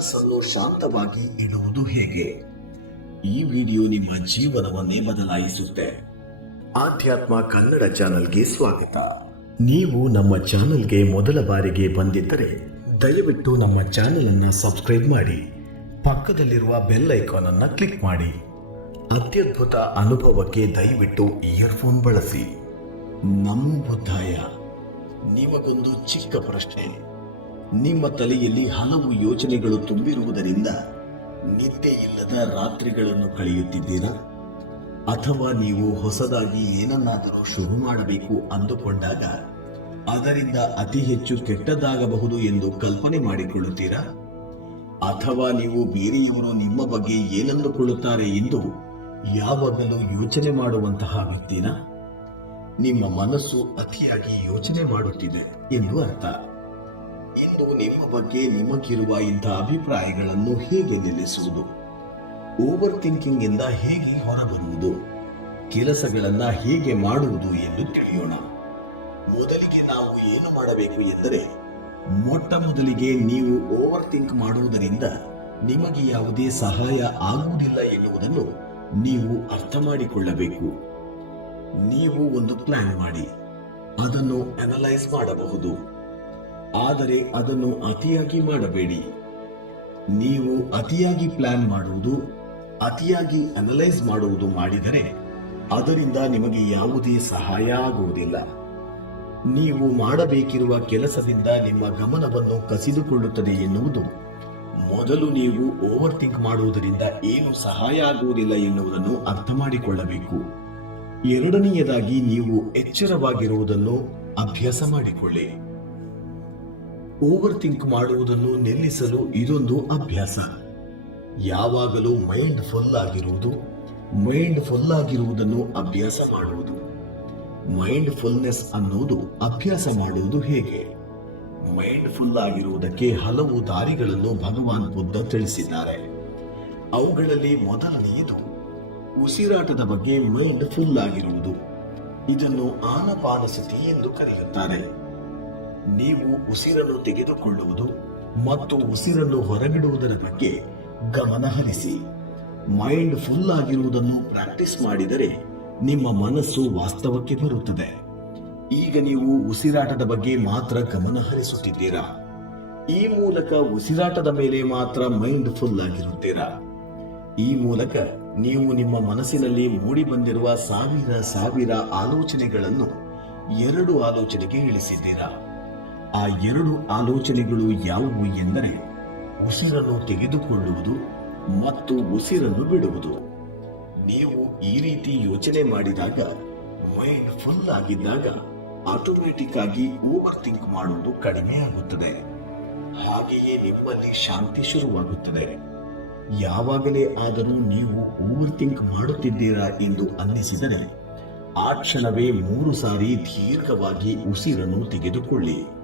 ಮನಸ್ಸನ್ನು ಶಾಂತವಾಗಿ ಇಡುವುದು ಹೇಗೆ? ಈ ವಿಡಿಯೋ ನಿಮ್ಮ ಜೀವನವನ್ನೇ ಬದಲಾಯಿಸುತ್ತೆ. ಆಧ್ಯಾತ್ಮ ಕನ್ನಡ ಚಾನಲ್ಗೆ ಸ್ವಾಗತ. ನೀವು ನಮ್ಮ ಚಾನಲ್ಗೆ ಮೊದಲ ಬಾರಿಗೆ ಬಂದಿದ್ದರೆ ದಯವಿಟ್ಟು ನಮ್ಮ ಚಾನೆಲ್ ಅನ್ನು ಸಬ್ಸ್ಕ್ರೈಬ್ ಮಾಡಿ, ಪಕ್ಕದಲ್ಲಿರುವ ಬೆಲ್ ಐಕಾನ್ ಅನ್ನು ಕ್ಲಿಕ್ ಮಾಡಿ. ಅತ್ಯದ್ಭುತ ಅನುಭವಕ್ಕೆ ದಯವಿಟ್ಟು ಇಯರ್ಫೋನ್ ಬಳಸಿ. ನಮ್ಮ ಬುದ್ಧಾಯ ನಿಮಗೊಂದು ಚಿಕ್ಕ ಪ್ರಶ್ನೆ. ನಿಮ್ಮ ತಲೆಯಲ್ಲಿ ಹಲವು ಯೋಚನೆಗಳು ತುಂಬಿರುವುದರಿಂದ ನಿದ್ದೆ ಇಲ್ಲದ ರಾತ್ರಿಗಳನ್ನು ಕಳೆಯುತ್ತಿದ್ದೀರಾ? ಅಥವಾ ನೀವು ಹೊಸದಾಗಿ ಏನನ್ನಾದರೂ ಶುರು ಮಾಡಬೇಕು ಅಂದುಕೊಂಡಾಗ ಅದರಿಂದ ಅತಿ ಹೆಚ್ಚು ಕೆಟ್ಟದಾಗಬಹುದು ಎಂದು ಕಲ್ಪನೆ ಮಾಡಿಕೊಳ್ಳುತ್ತೀರಾ? ಅಥವಾ ನೀವು ಬೇರೆಯವರು ನಿಮ್ಮ ಬಗ್ಗೆ ಏನಂದುಕೊಳ್ಳುತ್ತಾರೆ ಎಂದು ಯಾವಾಗಲೂ ಯೋಚನೆ ಮಾಡುವಂತಹ ವ್ಯಕ್ತಿನ? ನಿಮ್ಮ ಮನಸ್ಸು ಅತಿಯಾಗಿ ಯೋಚನೆ ಮಾಡುತ್ತಿದೆ ಎಂದು ಅರ್ಥ. ಇಂದು ನಿಮ್ಮ ಬಗ್ಗೆ ನಿಮಗಿರುವ ಇಂಥ ಅಭಿಪ್ರಾಯಗಳನ್ನು ಹೇಗೆ ನಿಲ್ಲಿಸುವುದು? ಓವರ್ ಥಿಂಕಿಂಗ್ ಇಂದ ಹೇಗೆ ಹೊರಬರುವುದು? ಕೆಲಸಗಳನ್ನು ಹೇಗೆ ಮಾಡುವುದು ಎಂದು ತಿಳಿಯೋಣ. ಮೊದಲಿಗೆ ನಾವು ಏನು ಮಾಡಬೇಕು ಎಂದರೆ, ಮೊಟ್ಟ ಮೊದಲಿಗೆ ನೀವು ಓವರ್ ಥಿಂಕ್ ಮಾಡುವುದರಿಂದ ನಿಮಗೆ ಯಾವುದೇ ಸಹಾಯ ಆಗುವುದಿಲ್ಲ ಎನ್ನುವುದನ್ನು ನೀವು ಅರ್ಥ ಮಾಡಿಕೊಳ್ಳಬೇಕು. ನೀವು ಒಂದು ಪ್ಲಾನ್ ಮಾಡಿ, ಅದನ್ನು ಅನಲೈಸ್ ಮಾಡಬಹುದು. ಆದರೆ ಅದನ್ನು ಅತಿಯಾಗಿ ಮಾಡಬೇಡಿ. ನೀವು ಅತಿಯಾಗಿ ಪ್ಲಾನ್ ಮಾಡುವುದು, ಅತಿಯಾಗಿ ಅನಲೈಸ್ ಮಾಡುವುದು ಮಾಡಿದರೆ ಅದರಿಂದ ನಿಮಗೆ ಯಾವುದೇ ಸಹಾಯ ಆಗುವುದಿಲ್ಲ. ನೀವು ಮಾಡಬೇಕಿರುವ ಕೆಲಸದಿಂದ ನಿಮ್ಮ ಗಮನವನ್ನು ಕಸಿದುಕೊಳ್ಳುತ್ತದೆ ಎನ್ನುವುದು. ಮೊದಲು ನೀವು ಓವರ್ ಥಿಂಕ್ ಮಾಡುವುದರಿಂದ ಏನು ಸಹಾಯ ಆಗುವುದಿಲ್ಲ ಎನ್ನುವುದನ್ನು ಅರ್ಥ ಮಾಡಿಕೊಳ್ಳಬೇಕು ಎರಡನೆಯದಾಗಿ ನೀವು ಎಚ್ಚರವಾಗಿರುವುದನ್ನು ಅಭ್ಯಾಸ ಮಾಡಿಕೊಳ್ಳಿ. ಓವರ್ ಥಿಂಕ್ ಮಾಡುವುದನ್ನು ನಿಲ್ಲಿಸಲು ಇದೊಂದು ಅಭ್ಯಾಸ. ಯಾವಾಗಲೂ ಮೈಂಡ್ ಫುಲ್ ಆಗಿರುವುದು ಮೈಂಡ್ ಫುಲ್ ಆಗಿರುವುದನ್ನು ಅಭ್ಯಾಸ ಮಾಡುವುದು. ಮೈಂಡ್ ಫುಲ್ನೆಸ್ ಅನ್ನೋದು ಅಭ್ಯಾಸ ಮಾಡುವುದು ಹೇಗೆ? ಮೈಂಡ್ ಫುಲ್ ಆಗಿರುವುದಕ್ಕೆ ಹಲವು ದಾರಿಗಳನ್ನು ಭಗವಾನ್ ಬುದ್ಧ ತಿಳಿಸಿದ್ದಾರೆ. ಅವುಗಳಲ್ಲಿ ಮೊದಲನೆಯದು, ಉಸಿರಾಟದ ಬಗ್ಗೆ ಮೈಂಡ್ ಫುಲ್ ಆಗಿರುವುದು. ಇದನ್ನು ಆನಪಾನಸತಿ ಎಂದು ಕರೆಯುತ್ತಾರೆ. ನೀವು ಉಸಿರನ್ನು ತೆಗೆದುಕೊಳ್ಳುವುದು ಮತ್ತು ಉಸಿರನ್ನು ಹೊರಗಿಡುವುದರ ಬಗ್ಗೆ ಗಮನ ಹರಿಸಿ. ಮೈಂಡ್ ಫುಲ್ ಆಗಿರುವುದನ್ನು ಪ್ರಾಕ್ಟೀಸ್ ಮಾಡಿದರೆ ನಿಮ್ಮ ಮನಸ್ಸು ವಾಸ್ತವಕ್ಕೆ ಬರುತ್ತದೆ. ಈಗ ನೀವು ಉಸಿರಾಟದ ಬಗ್ಗೆ ಮಾತ್ರ ಗಮನ ಹರಿಸುತ್ತಿದ್ದೀರಾ? ಈ ಮೂಲಕ ಉಸಿರಾಟದ ಮೇಲೆ ಮಾತ್ರ ಮೈಂಡ್ ಫುಲ್ ಆಗಿರುತ್ತೀರಾ? ಈ ಮೂಲಕ ನೀವು ನಿಮ್ಮ ಮನಸ್ಸಿನಲ್ಲಿ ಮೂಡಿ ಬಂದಿರುವ ಸಾವಿರ ಸಾವಿರ ಆಲೋಚನೆಗಳನ್ನು ಎರಡು ಆಲೋಚನೆಗೆ ಇಳಿಸಿದ್ದೀರಾ? ಆ ಎರಡು ಆಲೋಚನೆಗಳು ಯಾವುವು ಎಂದರೆ ಉಸಿರನ್ನು ತೆಗೆದುಕೊಳ್ಳುವುದು ಮತ್ತು ಉಸಿರನ್ನು ಬಿಡುವುದು. ನೀವು ಈ ರೀತಿ ಯೋಚನೆ ಮಾಡಿದಾಗ ಮೈಂಡ್ ಫುಲ್ ಆಗಿದ್ದಾಗ ಆಟೋಮ್ಯಾಟಿಕ್ ಆಗಿ ಓವರ್ ಥಿಂಕ್ ಮಾಡುವುದು ಕಡಿಮೆ ಆಗುತ್ತದೆ. ಹಾಗೆಯೇ ನಿಮ್ಮಲ್ಲಿ ಶಾಂತಿ ಶುರುವಾಗುತ್ತದೆ. ಯಾವಾಗಲೇ ಆದರೂ ನೀವು ಓವರ್ ಥಿಂಕ್ ಮಾಡುತ್ತಿದ್ದೀರಾ ಎಂದು ಅನ್ನಿಸಿದರೆ, ಆ ಕ್ಷಣವೇ ಮೂರು ಸಾರಿ ದೀರ್ಘವಾಗಿ ಉಸಿರನ್ನು ತೆಗೆದುಕೊಳ್ಳಿ.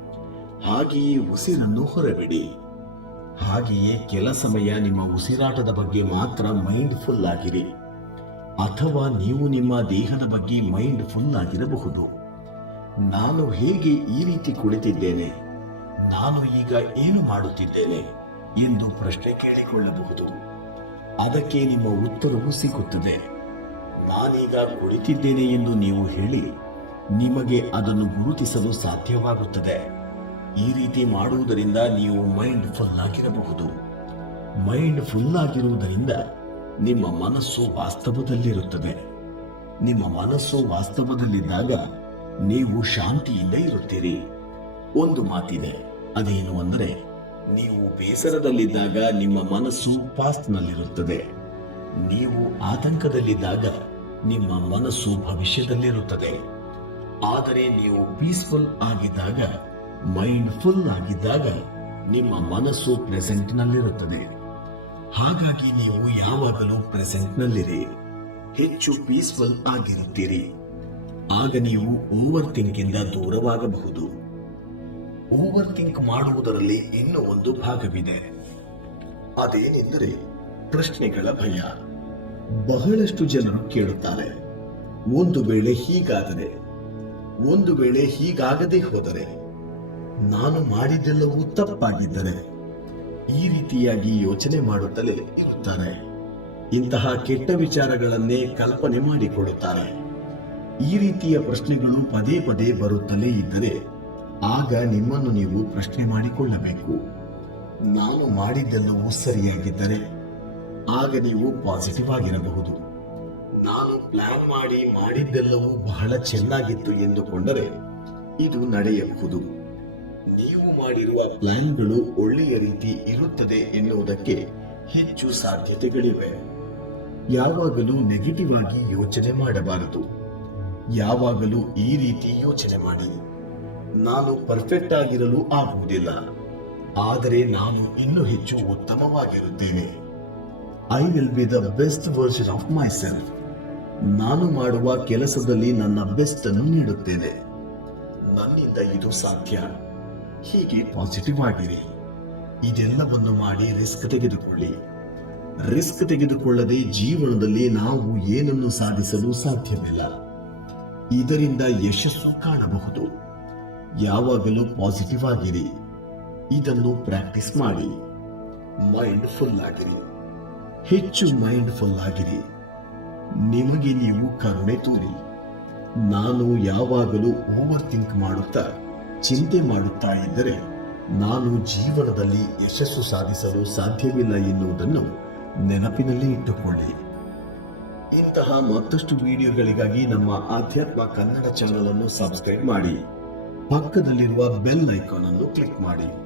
ಹಾಗೆಯೇ ಉಸಿರನ್ನು ಹೊರಬಿಡಿ. ಹಾಗೆಯೇ ಕೆಲ ಸಮಯ ನಿಮ್ಮ ಉಸಿರಾಟದ ಬಗ್ಗೆ ಮಾತ್ರ ಮೈಂಡ್ಫುಲ್ ಆಗಿರಿ. ಅಥವಾ ನೀವು ನಿಮ್ಮ ದೇಹದ ಬಗ್ಗೆ ಮೈಂಡ್ಫುಲ್ ಆಗಿರಬಹುದು. ನಾನು ಹೇಗೆ ಈ ರೀತಿ ಕುಳಿತಿದ್ದೇನೆ? ನಾನು ಈಗ ಏನು ಮಾಡುತ್ತಿದ್ದೇನೆ? ಎಂದು ಪ್ರಶ್ನೆ ಕೇಳಿಕೊಳ್ಳಬಹುದು. ಅದಕ್ಕೆ ನಿಮ್ಮ ಉತ್ತರವು ಸಿಗುತ್ತದೆ. ನಾನೀಗ ಕುಳಿತಿದ್ದೇನೆ ಎಂದು ನೀವು ಹೇಳಿ, ನಿಮಗೆ ಅದನ್ನು ಗುರುತಿಸಲು ಸಾಧ್ಯವಾಗುತ್ತದೆ. ಈ ರೀತಿ ಮಾಡುವುದರಿಂದ ನೀವು ಮೈಂಡ್ ಫುಲ್ ಆಗಿರಬಹುದು ಮೈಂಡ್ ಫುಲ್ ಆಗಿರುವುದರಿಂದ ನಿಮ್ಮ ಮನಸ್ಸು ವಾಸ್ತವದಲ್ಲಿರುತ್ತದೆ. ನಿಮ್ಮ ಮನಸ್ಸು ವಾಸ್ತವದಲ್ಲಿದ್ದಾಗ ನೀವು ಶಾಂತಿಯಿಂದ ಇರುತ್ತೀರಿ. ಒಂದು ಮಾತಿದೆ, ಅದೇನು ಅಂದರೆ ನೀವು ಬೇಸರದಲ್ಲಿದ್ದಾಗ ನಿಮ್ಮ ಮನಸ್ಸು ಪಾಸ್ಟ್ನಲ್ಲಿರುತ್ತದೆ ನೀವು ಆತಂಕದಲ್ಲಿದ್ದಾಗ ನಿಮ್ಮ ಮನಸ್ಸು ಭವಿಷ್ಯದಲ್ಲಿರುತ್ತದೆ. ಆದರೆ ನೀವು ಪೀಸ್ಫುಲ್ ಆಗಿದ್ದಾಗ ಮೈಂಡ್ ಫುಲ್ ಆಗಿದ್ದಾಗ ನಿಮ್ಮ ಮನಸ್ಸು ಪ್ರೆಸೆಂಟ್ನಲ್ಲಿರುತ್ತದೆ. ಹಾಗಾಗಿ ನೀವು ಯಾವಾಗಲೂ ಪ್ರೆಸೆಂಟ್ನಲ್ಲಿರಿ. ಹೆಚ್ಚು ಪೀಸ್ಫುಲ್ ಆಗಿರುತ್ತೀರಿ. ಆಗ ನೀವು ಓವರ್ ಥಿಂಕ್ ಇಂದ ದೂರವಾಗಬಹುದು. ಓವರ್ ಥಿಂಕ್ ಮಾಡುವುದರಲ್ಲಿ ಇನ್ನೂ ಒಂದು ಭಾಗವಿದೆ. ಅದೇನೆಂದರೆ ಪ್ರಶ್ನೆಗಳ ಭಯ. ಬಹಳಷ್ಟು ಜನರು ಕೇಳುತ್ತಾರೆ, ಒಂದು ವೇಳೆ ಹೀಗಾದರೆ, ಒಂದು ವೇಳೆ ಹೀಗಾಗದೇ ಹೋದರೆ ನಾನು ಮಾಡಿದ್ದೆಲ್ಲವೂ ತಪ್ಪಾಗಿದ್ದರೆ ಈ ರೀತಿಯಾಗಿ ಯೋಚನೆ ಮಾಡುತ್ತಲೇ ಇರುತ್ತಾರೆ. ಇಂತಹ ಕೆಟ್ಟ ವಿಚಾರಗಳನ್ನೇ ಕಲ್ಪನೆ ಮಾಡಿಕೊಳ್ಳುತ್ತಾರೆ. ಈ ರೀತಿಯ ಪ್ರಶ್ನೆಗಳು ಪದೇ ಪದೇ ಬರುತ್ತಲೇ ಇದ್ದರೆ ಆಗ ನಿಮ್ಮನ್ನು ನೀವು ಪ್ರಶ್ನೆ ಮಾಡಿಕೊಳ್ಳಬೇಕು. ನಾನು ಮಾಡಿದ್ದೆಲ್ಲವೂ ಸರಿಯಾಗಿದ್ದರೆ ಆಗ ನೀವು ಪಾಸಿಟಿವ್ ಆಗಿರಬಹುದು. ನಾನು ಪ್ಲಾನ್ ಮಾಡಿ ಮಾಡಿದ್ದೆಲ್ಲವೂ ಬಹಳ ಚೆನ್ನಾಗಿತ್ತು ಎಂದುಕೊಂಡರೆ ಇದು ನಡೆಯಬಹುದು. ನೀವು ಮಾಡಿರುವ ಪ್ಲಾನ್ಗಳು ಒಳ್ಳೆಯ ರೀತಿ ಇರುತ್ತದೆ ಎನ್ನುವುದಕ್ಕೆ ಹೆಚ್ಚು ಸಾಧ್ಯತೆಗಳಿವೆ. ಯಾವಾಗಲೂ ನೆಗೆಟಿವ್ ಆಗಿ ಯೋಚನೆ ಮಾಡಬಾರದು. ಯಾವಾಗಲೂ ಈ ರೀತಿ ಯೋಚನೆ ಮಾಡಿ. ನಾನು ಪರ್ಫೆಕ್ಟ್ ಆಗಿರಲು ಆಗುವುದಿಲ್ಲ. ಆದರೆ ನಾನು ಇನ್ನೂ ಹೆಚ್ಚು ಉತ್ತಮವಾಗಿರುತ್ತೇನೆ. I will be the best version of myself ನಾನು ಮಾಡುವ ಕೆಲಸದಲ್ಲಿ ನನ್ನ ಬೆಸ್ಟ್ ಅನ್ನು ನೀಡುತ್ತೇನೆ. ನನ್ನಿಂದ ಇದು ಸಾಧ್ಯ. ಹೀಗೆ ಪಾಸಿಟಿವ್ ಆಗಿರಿ. ಇದೆಲ್ಲವನ್ನು ಮಾಡಿ ರಿಸ್ಕ್ ತೆಗೆದುಕೊಳ್ಳಿ. ರಿಸ್ಕ್ ತೆಗೆದುಕೊಳ್ಳದೆ ಜೀವನದಲ್ಲಿ ನಾವು ಏನನ್ನು ಸಾಧಿಸಲು ಸಾಧ್ಯವಿಲ್ಲ. ಇದರಿಂದ ಯಶಸ್ಸು ಕಾಣಬಹುದು. ಯಾವಾಗಲೂ ಪಾಸಿಟಿವ್ ಆಗಿರಿ. ಇದನ್ನು ಪ್ರಾಕ್ಟೀಸ್ ಮಾಡಿ. ಮೈಂಡ್ ಫುಲ್ ಆಗಿರಿ. ಹೆಚ್ಚು ಮೈಂಡ್ ಫುಲ್ ಆಗಿರಿ. ನಿಮಗೆ ನೀವು ಕರುಣೆ ತೋರಿ. ನಾನು ಯಾವಾಗಲೂ ಓವರ್ ಥಿಂಕ್ ಮಾಡುತ್ತಾ ಚಿಂತೆ ಮಾಡುತ್ತಾ ಇದ್ದರೆ ನಾನು ಜೀವನದಲ್ಲಿ ಯಶಸ್ಸು ಸಾಧಿಸಲು ಸಾಧ್ಯವಿಲ್ಲ ಎನ್ನುವುದನ್ನು ನೆನಪಿನಲ್ಲಿ ಇಟ್ಟುಕೊಳ್ಳಿ. ಇಂತಹ ಮತ್ತಷ್ಟು ವಿಡಿಯೋಗಳಿಗಾಗಿ ನಮ್ಮ ಆಧ್ಯಾತ್ಮ ಕನ್ನಡ ಚಾನಲ್ ಅನ್ನು ಸಬ್ಸ್ಕ್ರೈಬ್ ಮಾಡಿ. ಪಕ್ಕದಲ್ಲಿರುವ ಬೆಲ್ ಐಕಾನ್ ಅನ್ನು ಕ್ಲಿಕ್ ಮಾಡಿ.